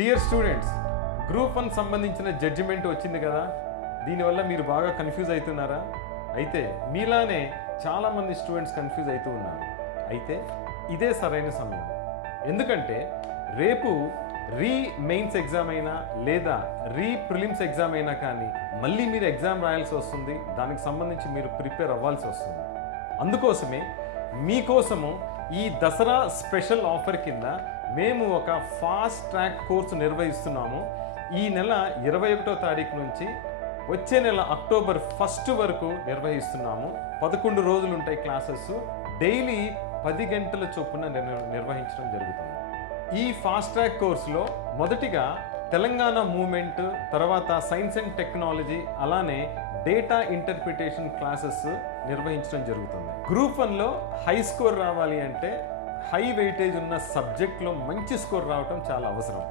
Dear students, group 1 సంబంధించిన judgement వచ్చింది కదా. దీనివల్ల మీరు బాగా కన్ఫ్యూజ్ అవుతున్నారా? అయితే మీలానే చాలామంది స్టూడెంట్స్ కన్ఫ్యూజ్ అవుతూ ఉన్నారు. అయితే ఇదే సరైన సమయం. ఎందుకంటే రేపు రీ మెయిన్స్ ఎగ్జామ్ అయినా లేదా రీ ప్రిలిమ్స్ ఎగ్జామ్ అయినా కానీ మళ్ళీ మీరు ఎగ్జామ్ రాయాల్సి వస్తుంది. దానికి సంబంధించి మీరు ప్రిపేర్ అవ్వాల్సి వస్తుంది. అందుకోసమే మీకోసము ఈ దసరా స్పెషల్ ఆఫర్ కింద మేము ఒక ఫాస్ట్ ట్రాక్ కోర్సు నిర్వహిస్తున్నాము. ఈ నెల 21వ తారీఖు నుంచి వచ్చే నెల అక్టోబర్ 1 వరకు నిర్వహిస్తున్నాము. 11 రోజులు ఉంటాయి క్లాసెస్. డైలీ 10 గంటల చొప్పున నిర్వహించడం జరుగుతుంది. ఈ ఫాస్ట్ ట్రాక్ కోర్సులో మొదటిగా తెలంగాణ మూవ్మెంట్, తర్వాత సైన్స్ అండ్ టెక్నాలజీ, అలానే డేటా ఇంటర్ప్రిటేషన్ క్లాసెస్ నిర్వహించడం జరుగుతుంది. గ్రూప్ 1లో హై స్కోర్ రావాలి అంటే హై వెయిటేజ్ ఉన్న సబ్జెక్ట్లో మంచి స్కోర్ రావటం చాలా అవసరం.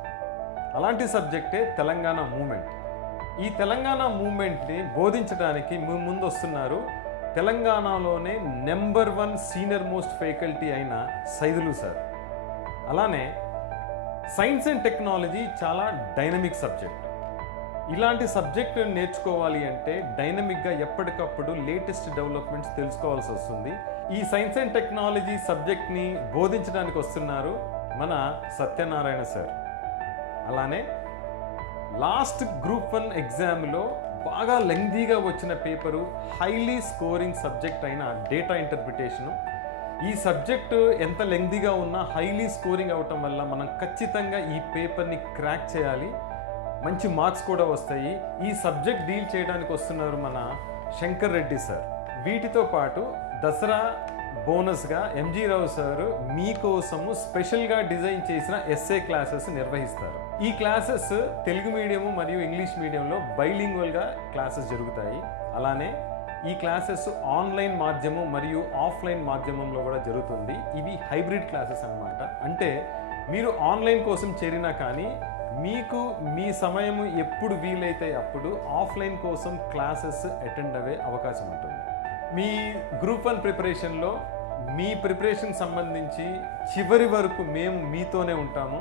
అలాంటి సబ్జెక్టే తెలంగాణ మూవ్మెంట్. ఈ తెలంగాణ మూవ్మెంట్ని బోధించడానికి మీ ముందు వస్తున్నారు తెలంగాణలోనే నెంబర్ 1 సీనియర్ మోస్ట్ ఫ్యాకల్టీ అయిన సైదులు సార్. అలానే సైన్స్ అండ్ టెక్నాలజీ చాలా డైనమిక్ సబ్జెక్ట్. ఇలాంటి సబ్జెక్ట్ నేర్చుకోవాలి అంటే డైనమిక్గా ఎప్పటికప్పుడు లేటెస్ట్ డెవలప్మెంట్స్ తెలుసుకోవాల్సి వస్తుంది. ఈ సైన్స్ అండ్ టెక్నాలజీ సబ్జెక్ట్ని బోధించడానికి వస్తున్నారు మన సత్యనారాయణ సార్. అలానే లాస్ట్ గ్రూప్ 1 ఎగ్జామ్లో బాగా లెంగ్దీగా వచ్చిన పేపరు హైలీ స్కోరింగ్ సబ్జెక్ట్ అయిన డేటా ఇంటర్ప్రిటేషను. ఈ సబ్జెక్టు ఎంత లెంగ్దీగా ఉన్నా హైలీ స్కోరింగ్ అవటం వల్ల మనం ఖచ్చితంగా ఈ పేపర్ని క్రాక్ చేయాలి. మంచి మార్క్స్ కూడా వస్తాయి. ఈ సబ్జెక్ట్ డీల్ చేయడానికి వస్తున్నారు మన శంకర్ రెడ్డి సార్. వీటితో పాటు దసరా బోనస్గా ఎంజీ రావు సార్ మీకోసము స్పెషల్గా డిజైన్ చేసిన ఎస్ఏ క్లాసెస్ నిర్వహిస్తారు. ఈ క్లాసెస్ తెలుగు మీడియము మరియు ఇంగ్లీష్ మీడియంలో బైలింగ్వల్గా క్లాసెస్ జరుగుతాయి. అలానే ఈ క్లాసెస్ ఆన్లైన్ మాధ్యమం మరియు ఆఫ్లైన్ మాధ్యమంలో కూడా జరుగుతుంది. ఇవి హైబ్రిడ్ క్లాసెస్ అన్నమాట. అంటే మీరు ఆన్లైన్ కోసం చేరినా కానీ మీకు మీ సమయం ఎప్పుడు వీలైతే అప్పుడు ఆఫ్లైన్ కోసం క్లాసెస్ అటెండ్ అయ్యే అవకాశం ఉంటుంది. మీ గ్రూప్ 1 ప్రిపరేషన్లో మీ ప్రిపరేషన్ సంబంధించి చివరి వరకు మేము మీతోనే ఉంటాము.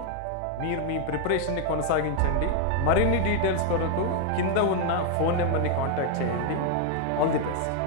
మీరు మీ ప్రిపరేషన్ని కొనసాగించండి. మరిన్ని డీటెయిల్స్ కొరకు కింద ఉన్న ఫోన్ నెంబర్ని కాంటాక్ట్ చేయండి. All the best.